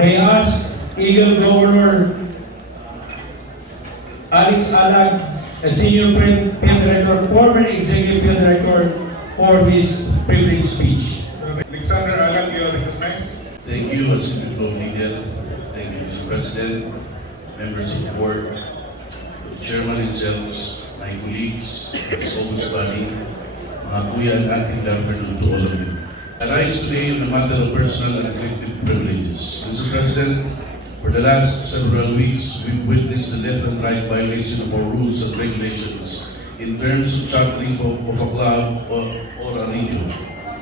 May I ask Eagle Governor Alex Alag and Senior Field Director, former Executive Field Director, for his privilege speech. Alexander Alag, you are recognized. Thank you, Senator Miguel. Thank you, Mr. President, members of the board, the chairman himself, my colleagues, his ombudsman, mga kuya and ating good afternoon to all of you. I rise today on a matter of personal and collective privileges. Mr. President, for the last several weeks, we've witnessed the left and right violation of our rules and regulations in terms of chartering of a club or a region.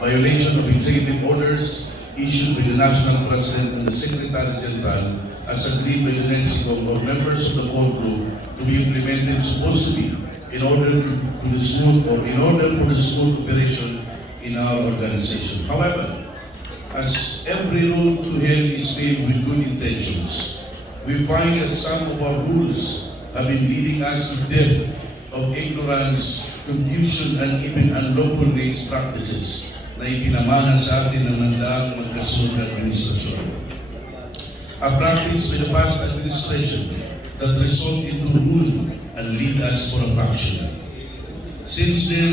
Violation of executive orders issued by the National President and the Secretary General as agreed by the NEXICOM or members of the core group to be implemented supposedly in order for the smooth operation in our organization. However, as every road to hell is paved with good intentions, we find that some of our rules have been leading us to death of ignorance, confusion, and even unlawful race practices na ipinamanan sa atin ng nandaang magkasunod na administrasyon. A practice by the past administration that result into ruin and lead us for a faction. Since then,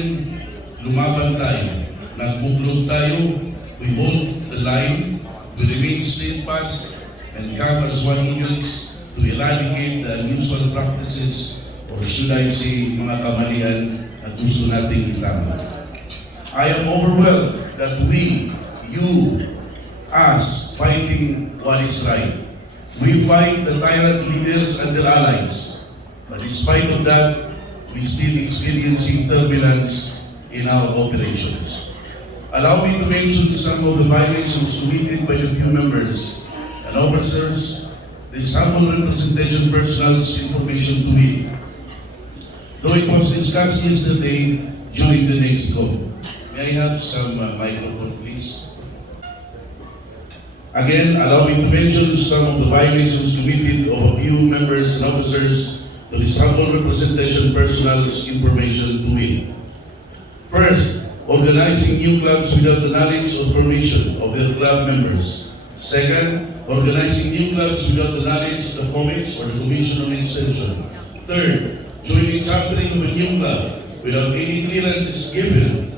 lumaban tayo, nagbuklod tayo, we hold the line, we remain steadfast, and come as one eagles to eradicate the unusual practices, or should I say, mga kamalian na gusto nating itama. I am overwhelmed that we, you, us, fighting what is right. We fight the tyrant leaders and their allies. But in spite of that, we still experiencing turbulence in our operations. Allow me to mention some of the violations committed by the few members and officers, the sample representation personal's information to me. Though it was discussed yesterday during the next call. May I have some microphone, please? Again, allow me to mention some of the violations committed of a few members and officers to the sample representation personal's information to me. First, organizing new clubs without the knowledge or permission of their club members. Second, organizing new clubs without the knowledge of the COMEX or the Commission on Extension. Third, joining chartering of a new club without any clearances given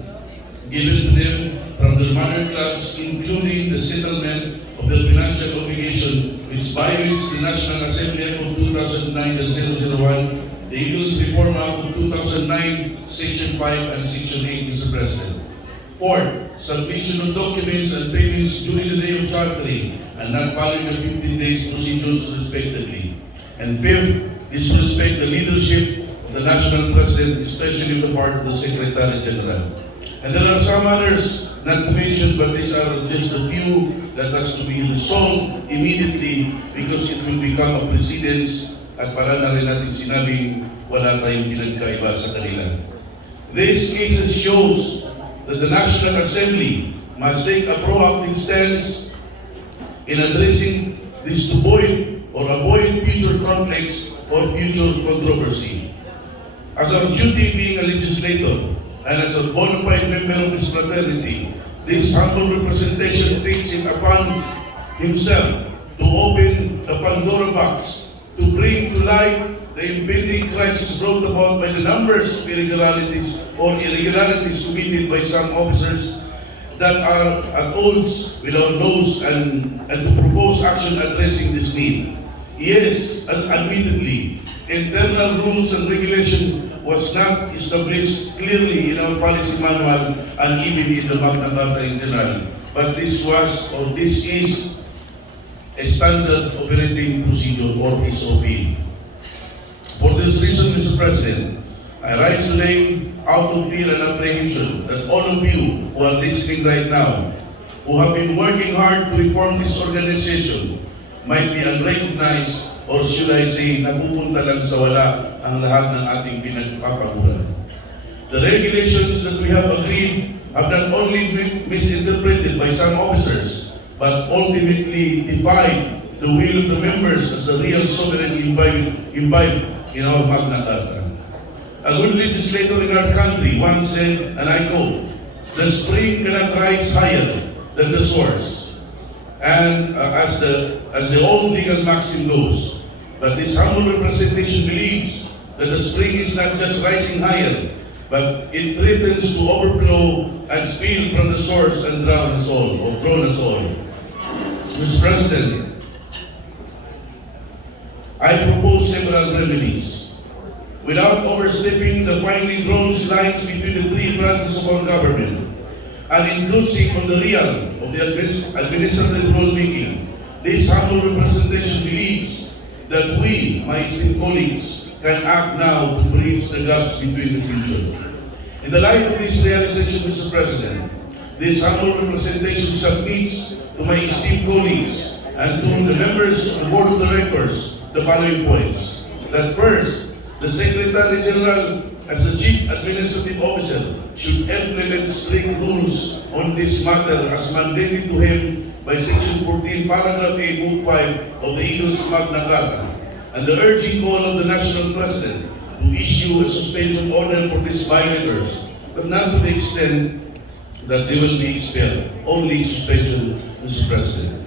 to them from their mother clubs, including the settlement of their financial obligation, which violates the National Assembly Act of 2009-001, the Eagles Reform Act of 2009, Section 5 and Section 8, Mr. President. Fourth, submission of documents and payments during the day of chartering and not following the 15 days procedures respectively. And fifth, disrespect the leadership of the National President, especially the part of the Secretary General. And there are some others not to mention, but these are just a few that has to be resolved immediately because it will become a precedence at para na rin natin sinabing wala tayong pinagkaiba sa kanila. These cases shows that the National Assembly must take a proactive stance in addressing this to avoid future conflicts or future controversy. As our duty being a legislator, and as a bona fide member of this fraternity, this humble representation takes it upon himself to open the Pandora box, to bring to light the impending crisis brought about by the numbers of irregularities committed by some officers that are at odds with our laws and to propose action addressing this need. Yes, admittedly, internal rules and regulation was not established clearly in our policy manual and even in the Magna Carta in general. But this is a standard operating procedure or SOP. For this reason, Mr. President, I rise today out of fear and apprehension that all of you who are listening right now, who have been working hard to reform this organization, might be unrecognized, or should I say, napupunta lang sa wala ang lahat ng ating pinagpapaguran. The regulations that we have agreed have not only been misinterpreted by some officers, but ultimately defied the will of the members as the real sovereign imbibed in our Magna Carta. A good legislator in our country once said, and I quote, "The spring cannot rise higher than the source." and as the old legal maxim goes. But this humble representation believes that the spring is not just rising higher, but it threatens to overflow and spill from the source and drown us all, or drown us all. Mr. President, I propose several remedies. Without overstepping the finely drawn lines between the three branches of our government, and inclusive of the realm of the administrative rulemaking, this humble representation believes that we, my esteemed colleagues, can act now to bridge the gaps between the future. In the light of this realization, Mr. President, this humble representation submits to my esteemed colleagues and to the members of the Board of Directors the following points. That first, the Secretary General as the Chief Administrative Officer should implement strict rules on this matter as mandated to him by Section 14, Paragraph 8, Book 5 of the Eagles Magna Carta, and the urging call of the National President to issue a suspension order for these violators, but not to the extent that they will be expelled. Only suspension, Mr. President.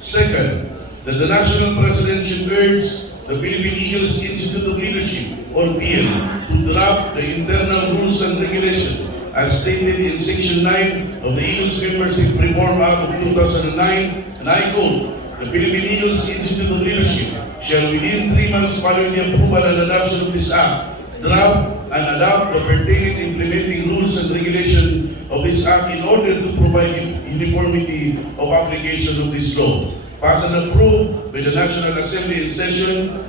Second, that the National President should urge the Philippine Eagles Institute of Leadership, or PM, to draft the internal rules and regulations as stated in Section 9 of the Eagles Membership Reform Act of 2009, and I quote, the Philippine Eagles Institute of Leadership shall within 3 months following the approval and adoption of this Act, draft and adopt the pertaining implementing rules and regulations of this Act in order to provide uniformity of application of this law, passed and approved by the National Assembly in session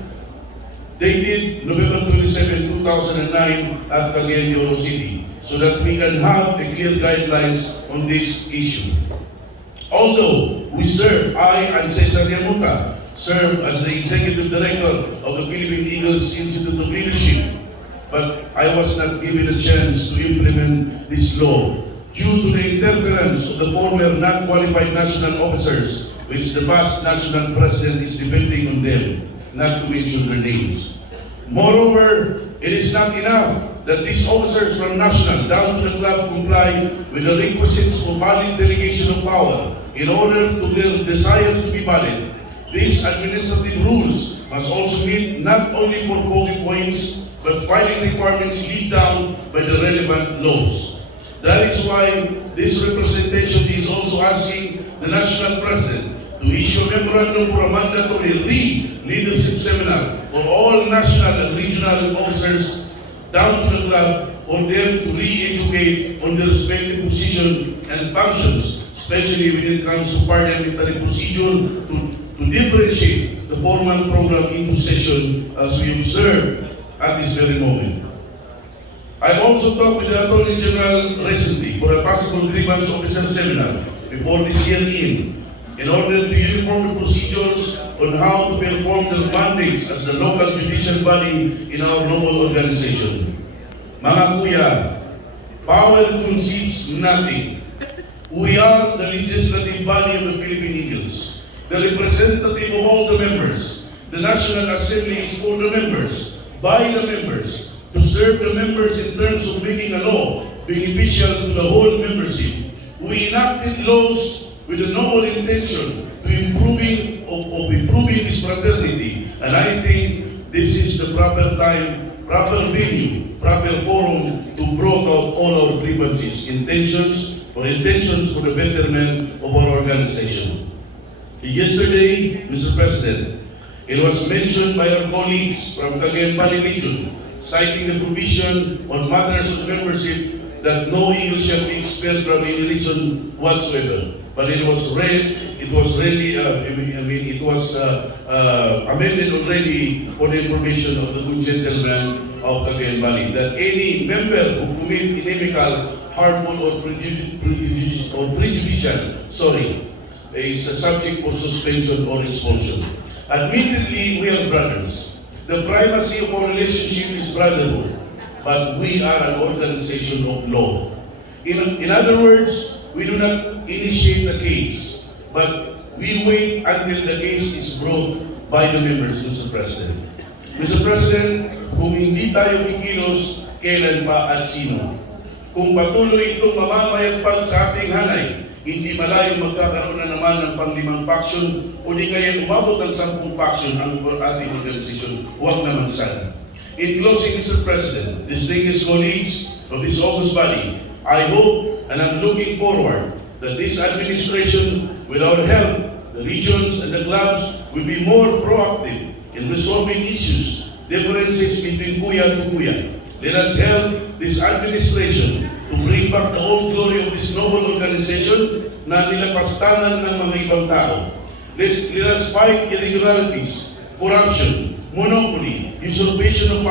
dated November 27, 2009 at Cagayan de Oro City, so that we can have a clear guidelines on this issue. Although I and Cesar Yamuta serve as the Executive Director of the Philippine Eagles Institute of Leadership, but I was not given a chance to implement this law due to the interference of the former non-qualified national officers, which the past national president is depending on them, not to mention their names. Moreover, it is not enough that these officers from national down to the club comply with the requisites for valid delegation of power in order to their desire to be valid. These administrative rules must also meet not only for voting points, but filing requirements laid down by the relevant laws. That is why this representation is also asking the national president to issue a memorandum for a mandatory leadership seminar for all national and regional officers down to the club on them to re-educate on their respective position and functions, especially when it comes to parliamentary procedure to differentiate the formal program into session as we observe at this very moment. I've also talked with the Attorney General recently for a possible grievance officer seminar before this year in order to uniform the procedures on how to perform their mandates as the local judicial body in our noble organization. Mga kuya, power concedes nothing. We are the legislative body of the Philippine Eagles, the representative of all the members. The National Assembly is for the members, by the members, to serve the members in terms of making a law beneficial to the whole membership. We enacted laws with the noble intention to improving this fraternity, and I think this is the proper time, proper venue, proper forum to bring out all our grievances, intentions for the betterment of our organization. Yesterday, Mr. President, it was mentioned by our colleagues from Cagayan Valley Region, citing the provision on matters of membership that no Eagle shall be expelled from any reason whatsoever. But it was amended already for the information of the good gentleman of Cagayan Valley that any member who commit inimical, harmful, or prejudicial is subject for suspension or expulsion. Admittedly, we are brothers. The primacy of our relationship is brotherhood, but we are an organization of law. In other words, we do not initiate the case, but we wait until the case is brought by the members, Mr. President. Mr. President, kung hindi tayo kikilos, kailan pa at sino? Kung patuloy itong mamamayagpag sa ating hanay, hindi malayo magkakaroon na naman ng pang-5 faction o di kaya umabot ng 10 faction ang ating organisasyon. Huwag naman sana. In closing, Mr. President, distinguished colleagues of this august body, I hope and I'm looking forward that this administration, with our help, the regions and the clubs will be more proactive in resolving issues, differences between Kuya to Kuya. Let us help this administration to bring back the old glory of this noble organization na nilapastanan ng mga ibang tao. Let us fight irregularities, corruption, monopoly, usurpation of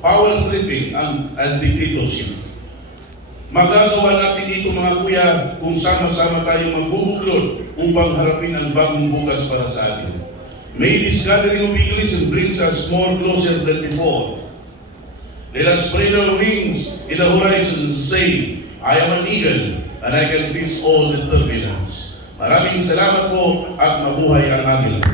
power tripping, and dictatorship. Magagawa natin ito mga kuya kung sama-sama tayong magbubuklod upang harapin ang bagong bukas para sa atin. May this gathering of eagles brings us more closer than before. Let us spread our wings in the horizon and say, I am an eagle and I can face all the turbulence. Maraming salamat po at mabuhay ang agila.